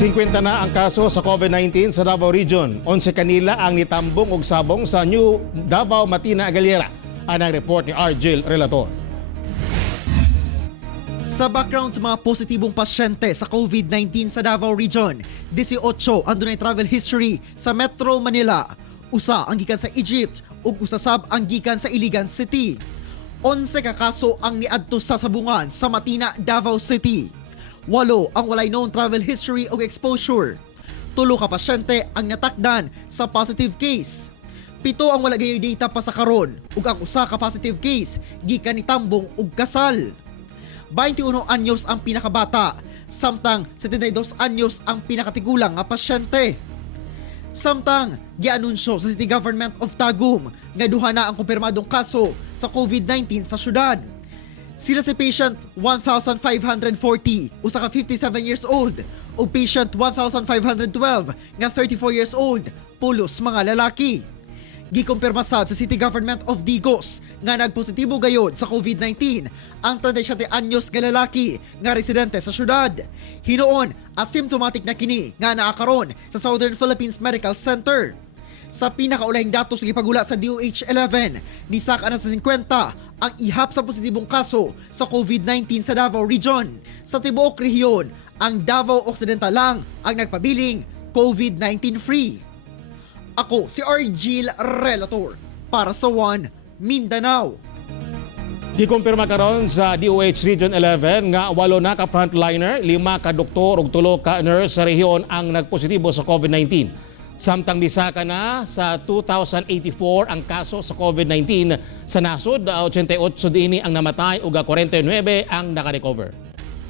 50 na ang kaso sa COVID-19 sa Davao Region. 11 kanila ang nitambong og sabong sa New Davao Matina Galera. Ang report ni Argel Relator. Sa background sa mga positibong pasyente sa COVID-19 sa Davao Region, 18 ang dunay travel history sa Metro Manila. Usa ang gikan sa Egypt ug usasab ang gikan sa Iligan City. 11 ka kaso ang niadto sa sabungan sa Matina, Davao City. 8 ang walay known travel history o exposure. 3 ka pasyente ang natakdan sa positive case. 7 ang wala gayoy data pa sa karon ug ang usa ka positive case gikan ni tambong ug kasal. 21 anyos ang pinakabata, samtang 72 anyos ang pinakatigulang nga pasyente. Samtang gianunsyo sa City Government of Tagum nga duha na ang kumpirmadong kaso sa COVID-19 sa syudad. Sila si patient 1,540, usa ka 57 years old, o patient 1,512 nga 34 years old, pulos mga lalaki. Gikumpirma sad sa City Government of Digos nga nagpositibo gayod sa COVID-19 ang 37 anyos nga lalaki nga residente sa syudad. Hinuon asymptomatic na kini nga naa karon sa Southern Philippines Medical Center. Sa pinakaulahing datos sa gipagula sa DOH-11, nisaka na sa 50 ang ihap sa positibong kaso sa COVID-19 sa Davao Region. Sa tibuok rehiyon, ang Davao Occidental lang ang nagpabiling COVID-19 free. Ako si Argel Relator para sa One Mindanao. Gikumpirma karon sa DOH Region 11 nga 8 na ka frontliner, 5 ka doktor ug 3 ka nurse sa rehiyon ang nagpositibo sa COVID-19. Samtang bisaka na sa 2,084 ang kaso sa COVID-19 sa nasod, 88 dinhi ang namatay ug 49 ang naka-recover.